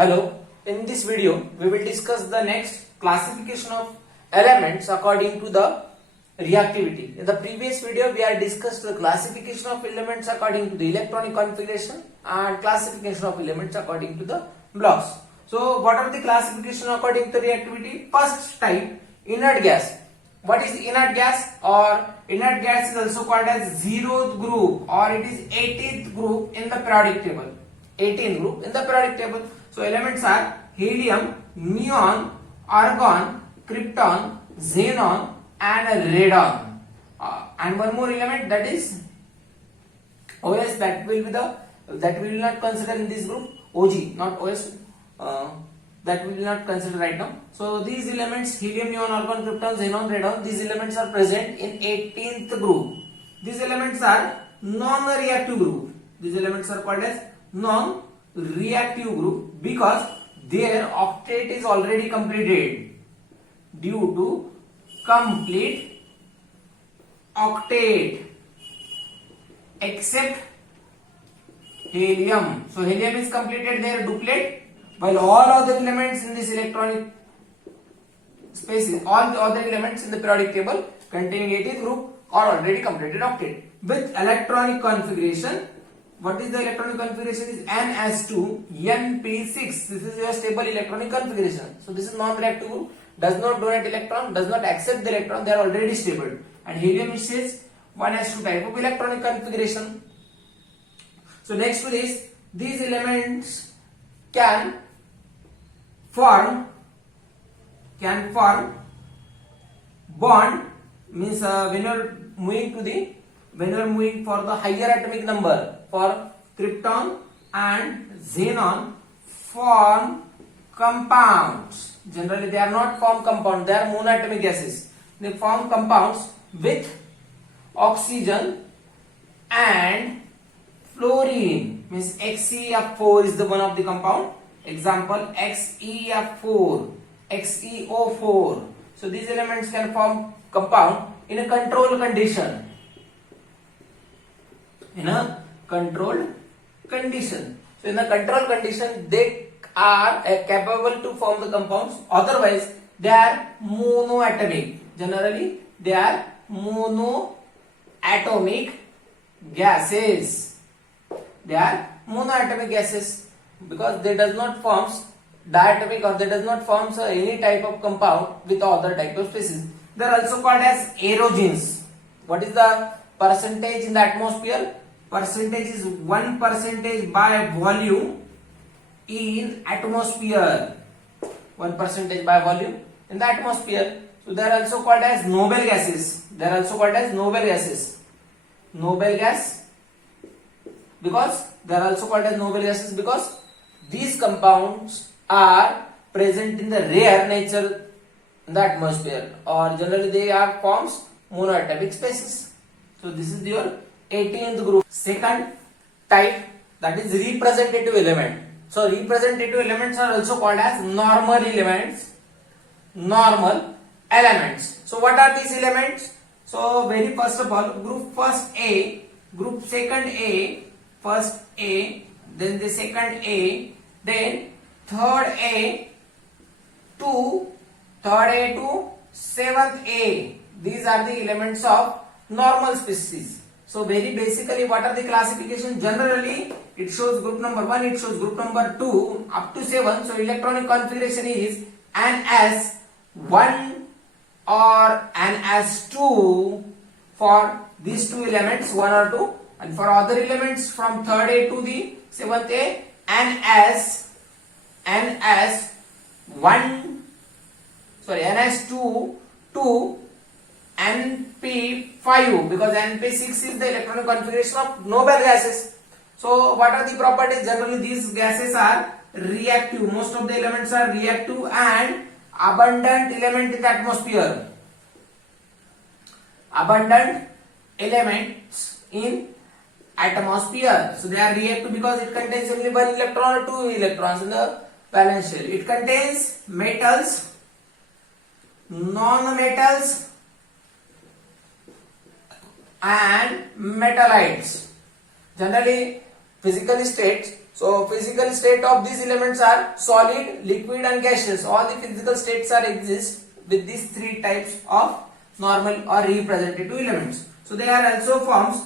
Hello, in this video we will discuss the next classification of elements according to the reactivity. In the previous video we had discussed the classification of elements according to the electronic configuration and classification of elements according to the blocks. So what are the classification according to reactivity? First type, inert gas. What is inert gas? Or inert gas is also called as 0th group, or it is 18th group in the periodic table. 18th group in the periodic table. So elements are helium, neon, argon, krypton, xenon and radon. And one more element, that is OS, that we will not consider in this group. OG, not OS, that we will not consider right now. So these elements, helium, neon, argon, krypton, xenon, radon, these elements are present in 18th group. These elements are non-reactive group. These elements are called as non-reactive group because their octet is already completed due to complete octet except helium. So helium is completed their duplet, while all other elements in this electronic spaces, all the other elements in the periodic table containing 18th group are already completed octet. With electronic configuration, what is the electronic configuration? Is NS2 NP6. This is your stable electronic configuration. So this is non-reactive group, does not donate electron, does not accept the electron, they are already stable. And helium is 1s2 type of electronic configuration. So next to this, these elements can form bond, means when you are moving for the higher atomic number, for krypton and xenon form compounds. Generally they are not form compound, they are monoatomic gases. They form compounds with oxygen and fluorine, means XeF4 is the one of the compound. Example, XeF4, XeO4. So these elements can form compound in a controlled condition. In a controlled condition. So in a controlled condition they are capable to form the compounds. Otherwise they are monoatomic. Generally they are monoatomic gases. They are monoatomic gases because they does not form diatomic, or they does not form any type of compound with other type of species. They are also called as aerogens. What is the percentage in the atmosphere? Percentage is 1% by volume in atmosphere. 1% by volume in the atmosphere. So they are also called as noble gases. They are also called as noble gases. Noble gas, because they are also called as noble gases because these compounds are present in the rare nature in the atmosphere, or generally they are forms monoatomic species. So this is your 18th group. Second type, that is representative element. So representative elements are also called as normal elements. Normal elements. So what are these elements? So very first of all, group first A, group second A, first A, then the second A, then third A to seventh A. These are the elements of normal species. So very basically, what are the classification? Generally it shows group number 1, it shows group number 2 up to 7. So electronic configuration is NS1 or NS2 for these two elements, 1 or 2, and for other elements from 3rd A to the 7th A, NS2 to NP5, because NP6 is the electronic configuration of noble gases. So what are the properties? Generally these gases are reactive. Most of the elements are reactive and abundant element in the atmosphere. Abundant elements in atmosphere. So they are reactive because it contains only 1 electron or 2 electrons in the valence shell. It contains metals, non-metals and metallites. Generally physical states, So physical state of these elements are solid, liquid and gaseous. All the physical states are exist with these three types of normal or representative elements. So they are also forms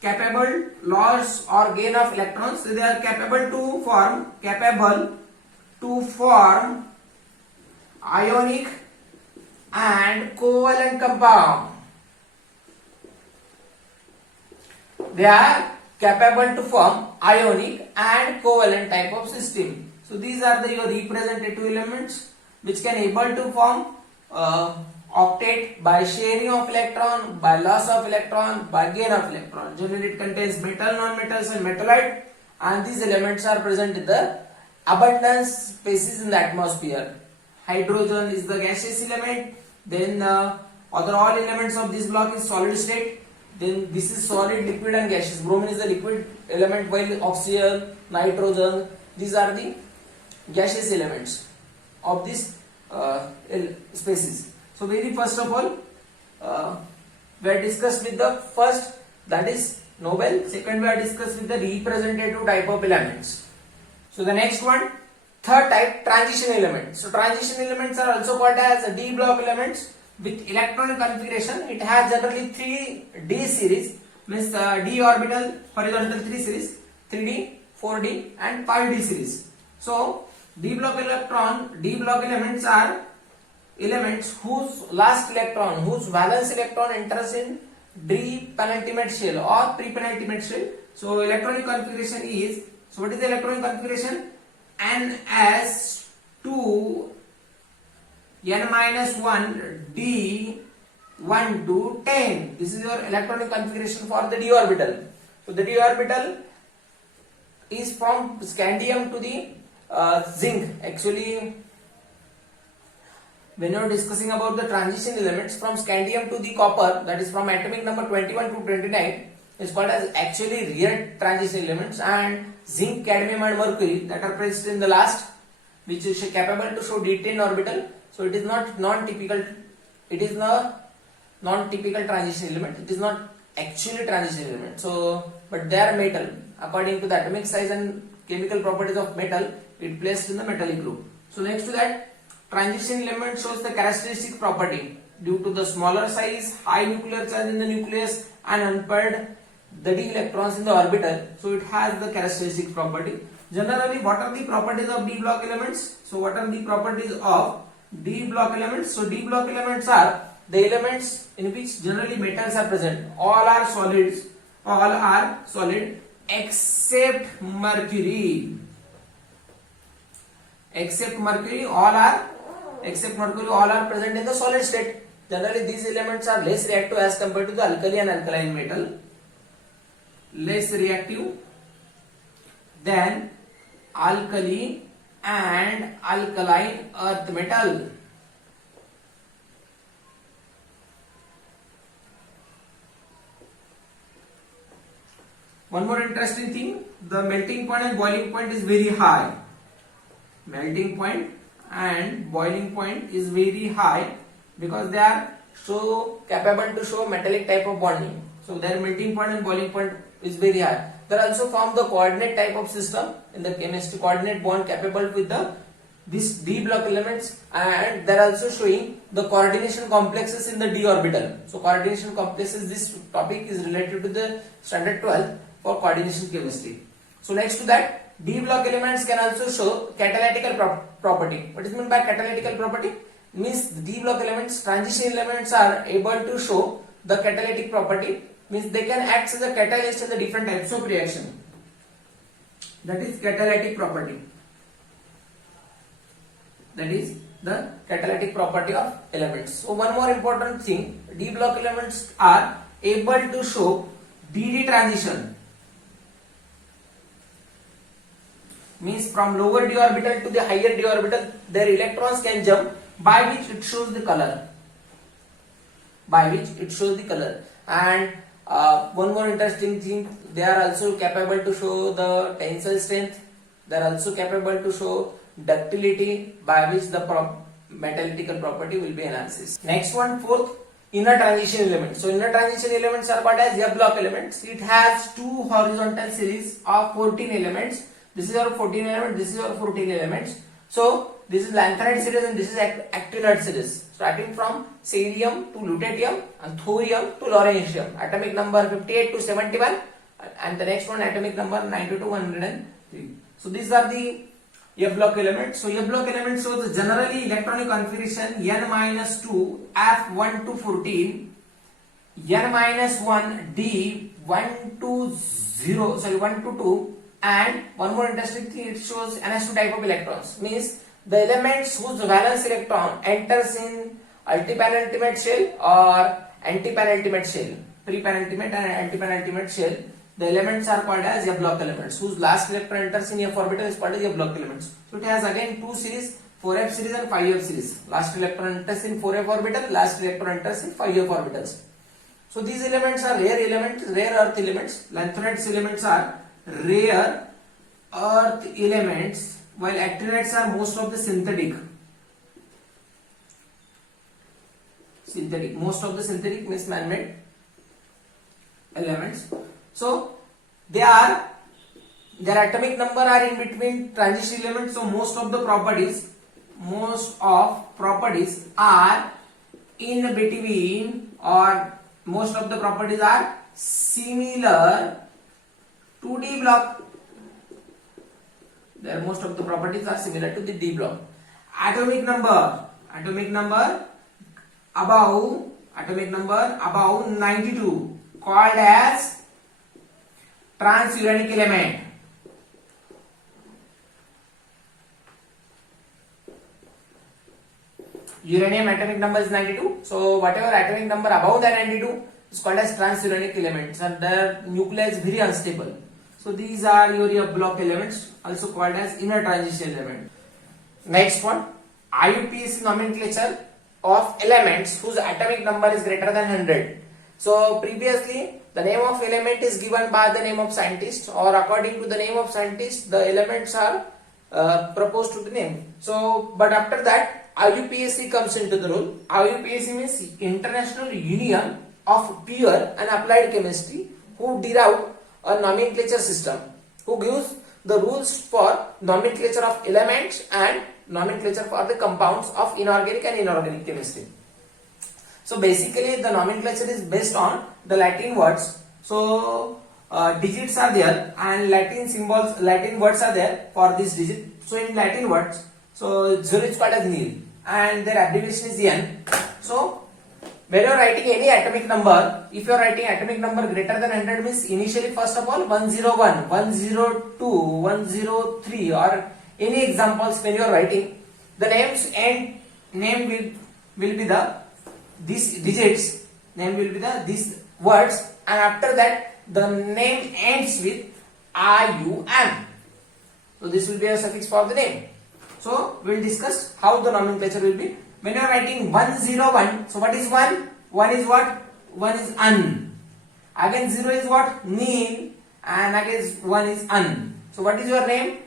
capable loss or gain of electrons. So they are capable to form ionic and covalent compound. They are capable to form ionic and covalent type of system. So these are your representative elements which can able to form octet by sharing of electron, by loss of electron, by gain of electron. Generally it contains metal, non-metals and metalloid, and these elements are present in the abundance species in the atmosphere. Hydrogen is the gaseous element, then other all elements of this block is solid state. Then this is solid, liquid and gaseous. Bromine is the liquid element, while oxygen, nitrogen, these are the gaseous elements of this species. So very first of all, we are discussed with the first, that is noble. Second, we are discussed with the representative type of elements. So the next one, third type, transition elements. So transition elements are also called as d block elements. With electronic configuration, it has generally 3D series, means d orbital horizontal 3 series, 3D, 4D and 5D series. So d block elements are elements whose whose valence electron enters in d penultimate shell or pre-penultimate shell. So electronic configuration is, so what is the electronic configuration? Ns2 n-1 d 1 to 10. This is your electronic configuration for the d orbital. So the d orbital is from scandium to the zinc. Actually, when you are discussing about the transition elements from scandium to the copper, that is from atomic number 21 to 29, is called as actually real transition elements, and zinc, cadmium and mercury that are present in the last, which is capable to show d10 orbital. So it is not non-typical, it is the non-typical transition element, it is not actually transition element. So but they are metal. According to the atomic size and chemical properties of metal, it placed in the metallic group. So next to that, transition element shows the characteristic property due to the smaller size, high nuclear charge in the nucleus and unpaired the d electrons in the orbital. So it has the characteristic property. Generally, what are the properties of d block elements? So what are the properties of d block elements? So d block elements are the elements in which generally metals are present. All are solid except mercury. All are present in the solid state. Generally these elements are less reactive as compared to the alkali and alkaline metal. Less reactive than alkali and alkaline earth metal. One more interesting thing, the melting point and boiling point is very high. Melting point and boiling point is very high because they are so capable to show metallic type of bonding. So their melting point and boiling point is very high. They also form the coordinate type of system in the chemistry, coordinate bond capable with this d block elements, and they are also showing the coordination complexes in the d orbital. So coordination complexes, this topic is related to the standard 12 for coordination chemistry. So next to that, d block elements can also show catalytical property. What is meant by catalytical property? Means the d block elements, transition elements are able to show the catalytic property, means they can act as a catalyst in the different types of reaction. That is catalytic property. That is the catalytic property of elements. So one more important thing, d block elements are able to show dd transition. Means from lower d orbital to the higher d orbital, their electrons can jump, by which it shows the color. And one more interesting thing, they are also capable to show the tensile strength. They are also capable to show ductility, by which the metallurgical property will be enhanced. Next one, fourth, inner transition elements. So inner transition elements are called as F block elements. It has two horizontal series of 14 elements This is your 14 element, this is your 14 elements. So this is lanthanide series and this is actinide series. Starting from cerium to lutetium and thorium to lawrencium. Atomic number 58 to 71 and the next one atomic number 90 to 103. So these are the F block elements. So F block elements shows generally electronic configuration n-2 F1 to 14, n-1 D 1 to 0, sorry 1 to 2, and one more interesting thing, it shows ns2 type of electrons. Means the elements whose valence electron enters in ulti-penultimate shell or anti-penultimate shell, pre-penultimate and anti-penultimate shell. The elements are called as F block elements. Whose last electron enters in F orbital is called as F block elements. So it has again two series, 4f series and 5f series. Last electron enters in 4f orbital, last electron enters in 5f orbitals. So these elements are rare elements, rare earth elements. Lanthanides elements are rare earth elements, while actinides are most of the synthetic. Most of the synthetic means man-made elements. So their atomic number are in between transition elements. So most of properties are in between, or most of the properties are similar to D block. Most of the properties are similar to the D block. Atomic number above 92 called as transuranic element. Uranium atomic number is 92. So whatever atomic number above that 92 is called as transuranic elements, and their nuclei is very unstable. So these are your F block elements, also called as inner transition element. Next one, IUPAC nomenclature of elements whose atomic number is greater than 100. So previously the name of element is given by the name of scientist, or according to the name of scientist the elements are proposed to the name. So but after that IUPAC comes into the role. IUPAC means International Union of Pure and Applied Chemistry, who derived a nomenclature system, who gives the rules for nomenclature of elements and nomenclature for the compounds of inorganic and inorganic chemistry. So basically the nomenclature is based on the Latin words. So digits are there and Latin symbols, Latin words are there for this digit. So in Latin words, so 0 is called as nil and their abbreviation is N. So when you are writing any atomic number, if you are writing atomic number greater than 100 means initially first of all 101, 102, 103 or any examples when you are writing, the names and name will be the these digits, name will be the these words, and after that the name ends with IUM. So this will be a suffix for the name. So we will discuss how the nomenclature will be. When you are writing 101, so what is 1? 1 is what? 1 is un. Again 0 is what? Nil. And again 1 is un. So what is your name?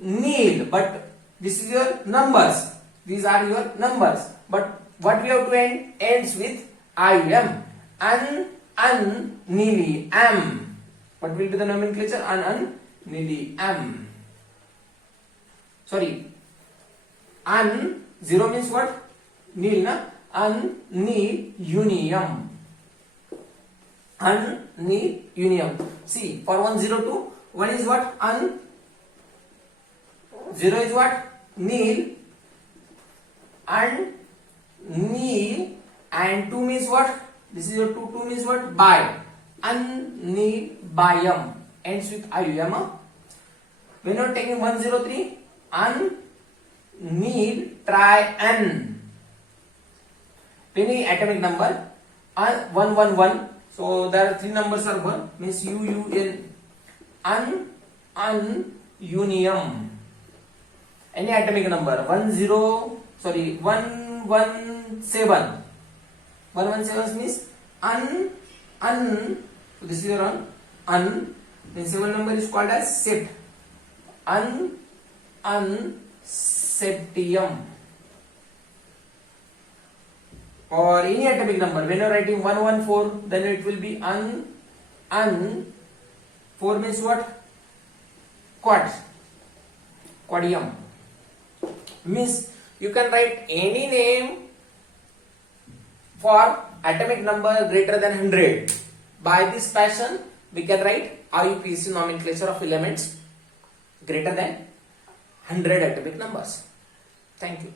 Nil. But this is your numbers. These are your numbers. But what we have to end? Ends with IM. Nili. Am. What will be the nomenclature? Nili. Am. Sorry. 0 means what? Nil, na? Ununium. Ununium. See, for 102, 1 is what? 0 is what? Nil. Nil. And 2 means what? This is your 2 means what? By. Unibium. Ends with IUM. When you are taking 103, Nil try N. Any atomic number 111. So there are 3 numbers are 1 means UUN. Unium. Any atomic number 117. 117 means so this is your then 7 number is called as sept. Septium. Or any atomic number, when you are writing 114, then it will be 14. 4 means what? Quad. Quadium. Means you can write any name for atomic number greater than 100. By this fashion, we can write IUPAC nomenclature of elements greater than 100 atomic numbers. Thank you.